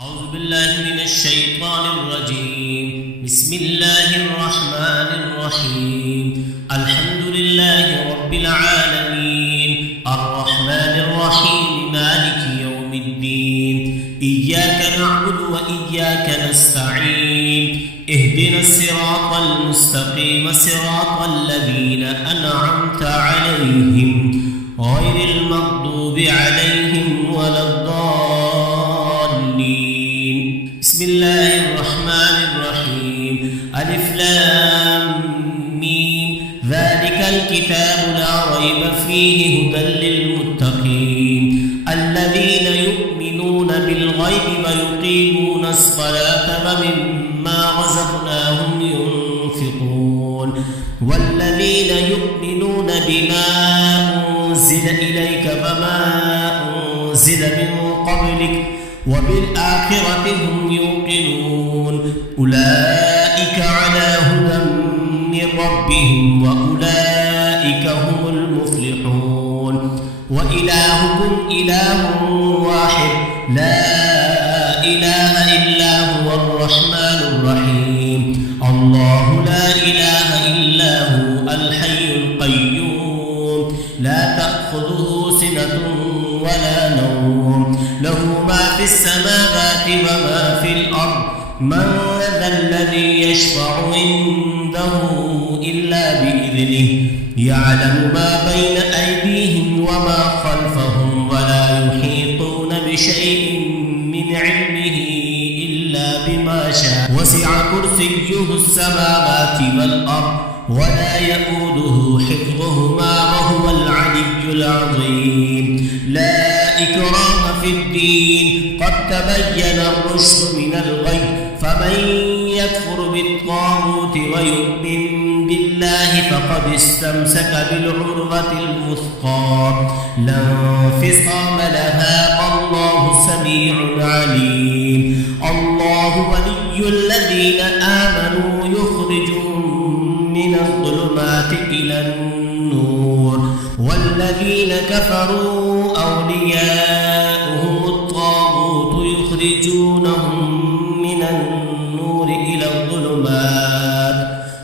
أعوذ بالله من الشيطان الرجيم. بسم الله الرحمن الرحيم. الحمد لله رب العالمين الرحمن الرحيم مالك يوم الدين. إياك نعبد وإياك نستعين. اهدنا الصراط المستقيم صراط الذين أنعمت عليهم غير المغضوب عليهم ولا الضالين. بسم الله الرحمن الرحيم. ألف لام ميم. ذلك الكتاب لا ريب فيه هدى للمتقين الذين يؤمنون بالغيب ويقيمون الصلاة ومما رزقناهم ينفقون والذين يؤمنون بما أنزل إليك وما أنزل من قبلك وبالآخرة هم يوقنون أولئك على هدى من ربهم وأولئك هم المفلحون. وإلهكم إله واحد لا إله إلا هو الرحمن الرحيم. الله لا إله إلا هو الحي القيوم لا تأخذه سنة ولا نوم له ما في السماوات وما في الأرض من ذا الذي يشفع عنده إلا بإذنه يعلم ما بين أيديهم وما خلفهم ولا يحيطون بشيء من علمه إلا بما شاء وسع كرسيه السماوات والأرض ولا يؤوده حفظهما وهو العلي العظيم. لا إكراه في الدين قد تبين الرشد من الغي فمن يكفر بالطاغوت ويؤمن بالله فقد استمسك بالعروة الوثقى لا انفصام لها والله سميع عليم. الله ولي الذين آمنوا يخرجهم من الظلمات إلى النور والذين كفروا أولياؤهم الطاغوت يخرجونهم من النور إلى الظلمات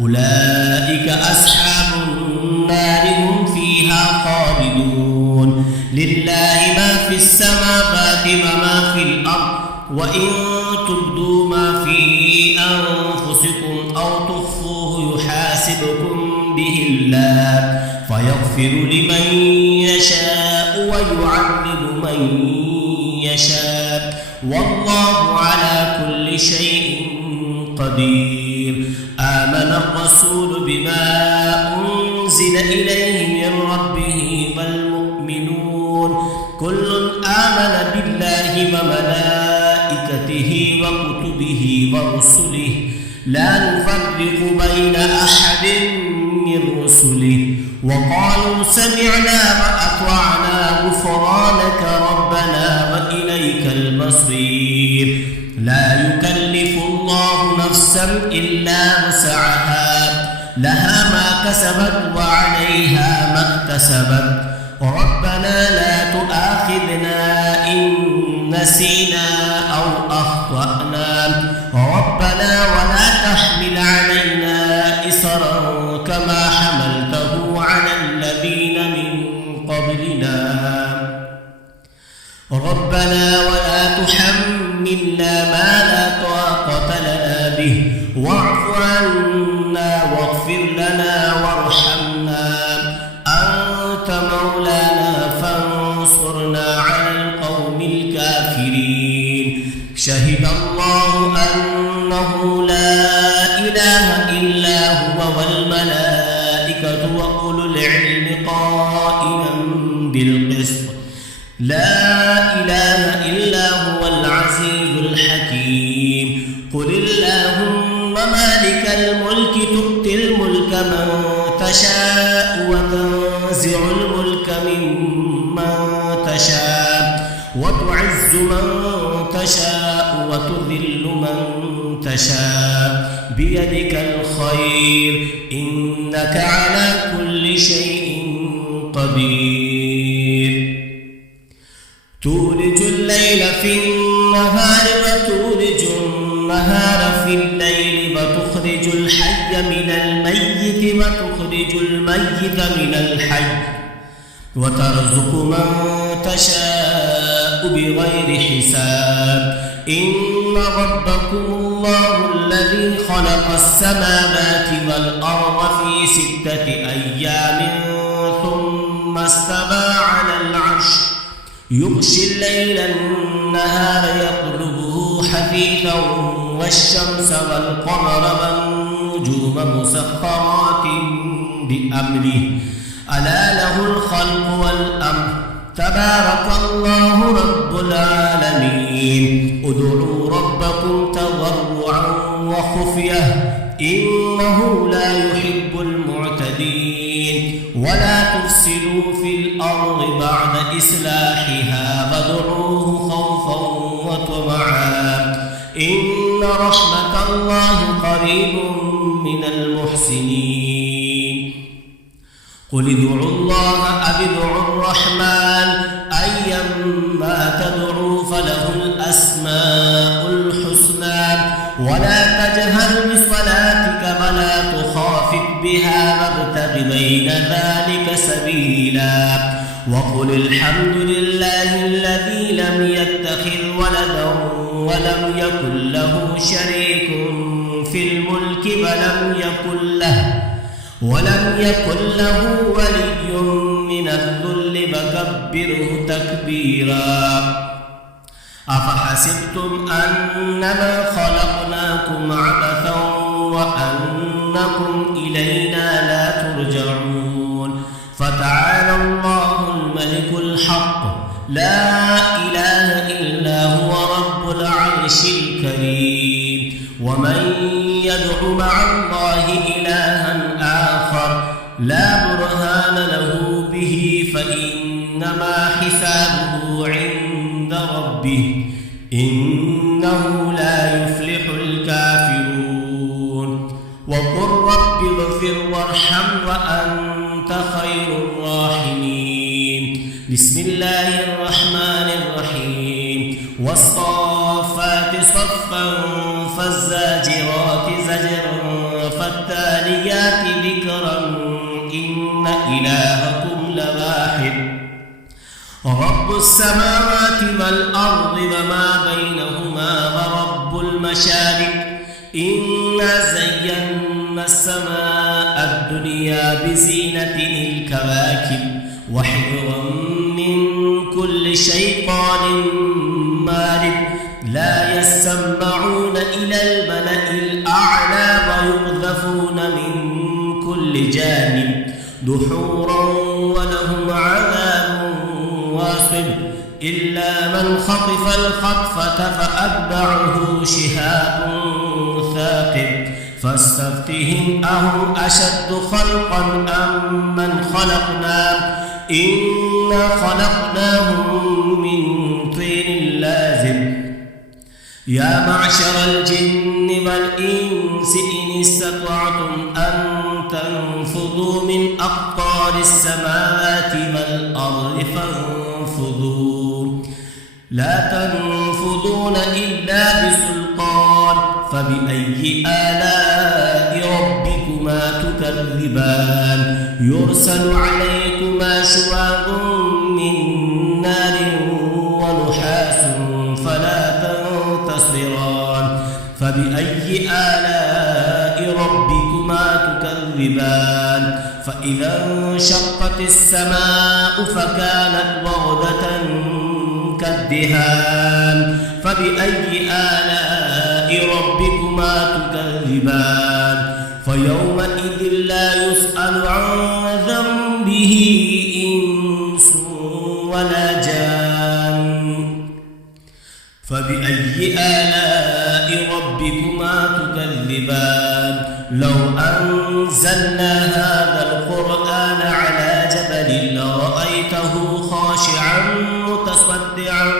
أولئك أصحاب النار هم فيها خالدون. لله ما في السماوات وما في الأرض وإن تبدوا ما في أنفسكم أو تخفوه يحاسبكم به الله فيغفر لمن يشاء ويعذب من يشاء والله على كل شيء قدير. آمن الرسول بما أنزل إليه من ربه والمؤمنون كل آمن بالله وملائكته وكتبه ورسله لا نفرق بين أحد من رسله وقالوا سمعنا وأطعنا غفرانك ربنا وإليك المصير. لا يكلف الله نفسا إلا وسعها لها ما كسبت وعليها ما اكتسبت ربنا لا تؤاخذنا إن نسينا أو أخطأنا ربنا ولا تحمل علينا إصرا كما حملته على الذين من قبلنا ربنا ولا تحملنا ما لا طاقة لنا به واعف عنا واغفر لنا وارحمنا أنت مولانا فانصرنا على القوم الكافرين. شهد الله أنه لا إله إلا هو والملائكة وأولو العلم قائما بالقسط لا إله إلا هو العزيز الحكيم. قل اللهم مالك الملك تؤتي الملك من تشاء وتنزع الملك ممن تشاء وتعز من تشاء وتذل من تشاء بيدك الخير إنك على كل شيء قدير. تولج الليل في النهار وتولج النهار في الليل وتخرج الحي من الميت وتخرج الميت من الحي وترزق من تشاء بغير حساب إن ربكم الله الذي خلق السماوات والأرض في 6 أيام ثم استوى على العرش يغشي الليل النهار يطلبه حثيثا والشمس والقمر والنجوم مسخرات بأمره ألا له الخلق والأمر تبارك الله رب العالمين ادعوا ربكم تضرعا وخفية إنه لا يحب المعتدين ولا تفسدوا في الأرض بعد إصلاحها وادعوه خوفا وطمعا إن رحمة الله قريب من المحسنين قل ادعوا الله أو ادعوا الرحمن أيما تدعوا فله الأسماء الحسنى ولا تجهر بصلاتك ولا تخافت بها وابتغ بين ذلك سبيلا وقل الحمد لله الذي لم يتخذ ولدا ولم يكن له شريك في الملك ولم يكن له ولي من الذل وكبره تكبيرا أفحسبتم أنما خلقناكم عبثا وأنكم إلينا لا ترجعون فتعالى الله الملك الحق لا إله إلا هو رب العرش الكريم ومن يدع مع الله إلها آخر لا برهان له به فإنما حسابه عند ربه إنه لا يفلح الكافرون وقل رب اغفر وارحم وأنت خير الراحمين بسم الله الرحمن الرحيم والصافات صفا فالزاجرات زجرا فالتاليات ذكرا إن إلهكم لواحد رب السماوات والأرض وما بينهما ورب المشارق إنا زينا السماء الدنيا بزينة الكواكب وحفظا من كل شيطان مارد لا يسمعون إلى الملأ الأعلى ويقذفون من كل جانب دحورا ولهم عذاب واصب إلا من خطف الخطفة فأتبعه شهاب ثاقب فاستفتهم أهم أشد خلقا أم من خلقنا إنا خلقناهم من طين لازب يا معشر الجن والإنس إن استطعتم أن تنفذوا من أقطار السماوات والأرض فانفذوا لا تنفذون إلا بسلطان فبأي آلاء ربكما تكذبان يرسل عليكما شواظ من نار ونحاس فلا تنتصران فبأي آلاء ربكما تكذبان فإذا انشقت السماء فكانت وردة كالدهان فبأي آلاء ربكما تكذبان فيومئذ لا يسأل عن ذنبه إنس ولا جان فبأي آلاء ربكما تكذبان لو أنزلنا هذا القرآن على جبل لرأيته خاشعا متصدعا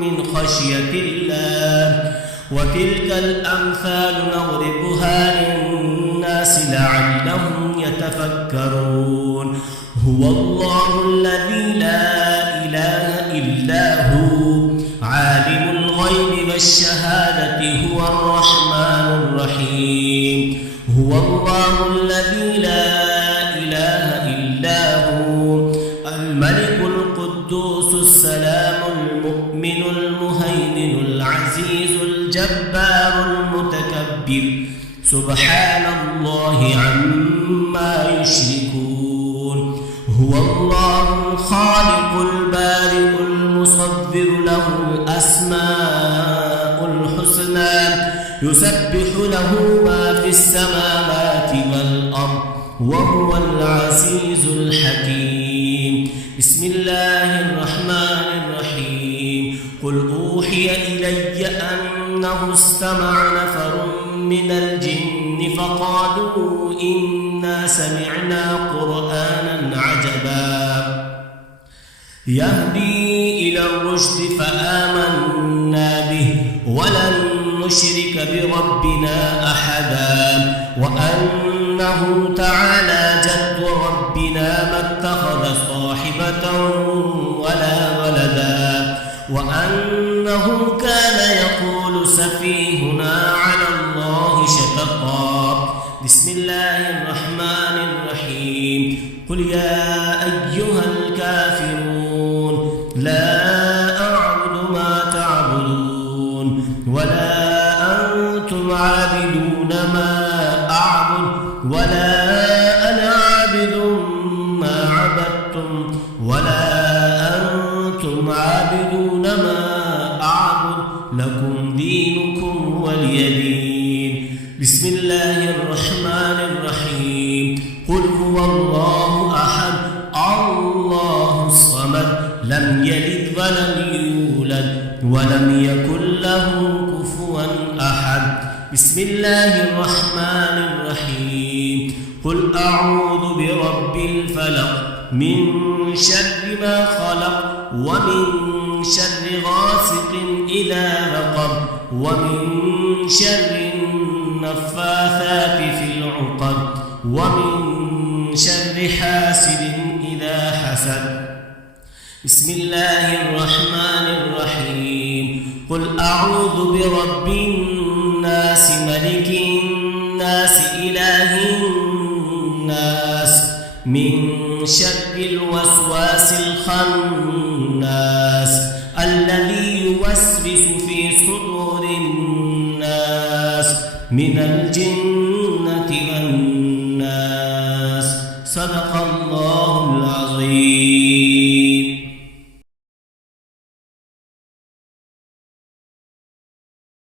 من خشية الله وتلك الأمثال نضربها للناس لعلهم يتفكرون هو الله الذي لا إله إلا هو عالم الغيب الغيب والشهادة هو الرحمن الرحيم هو الله الذي لا إله إلا هو الملك القدوس السلام المؤمن المهيمن العزيز الجبار المتكبر سبحان الله عما يشركون هو الله الخالق البارئ المصور له الأسماء الحسنى يسبح له ما في السماوات والأرض وهو العزيز الحكيم بسم الله الرحمن الرحيم قل أوحي إلي أنه استمع نفر من الجن فقالوا إنا سمعنا قرآنا عجبا يهدي إلى الرشد فآمنا به ولن نشرك بربنا أحدا وأنه تعالى جد ربنا ما اتخذ صاحبة ولا ولدا وأنه كان يقول سفيهنا على الله شططا بسم الله الرحمن الرحيم قل يا أيها الكافرون لا أعبد ما تعبدون ولا أنتم عابدون ما أعبد ولا أنا عابد ما عبدتم ولا أنتم عابدون ما أعبد لكم دينكم ولي دين بسم الله الرحمن الرحيم قل هو الله أحد الله الصمد لم يلد ولم يولد ولم يكن له كفوا أحد بسم الله الرحمن الرحيم قل أعوذ برب الفلق من شر ما خلق ومن شر غاسق إذا وقب ومن شر النفاثات في العقد ومن شر حاسد إذا حسد بسم الله الرحمن الرحيم قل أعوذ برب الناس ملك الناس إله الناس من شر الوسواس الخناس الذي يوسوس في صدور الناس من الجن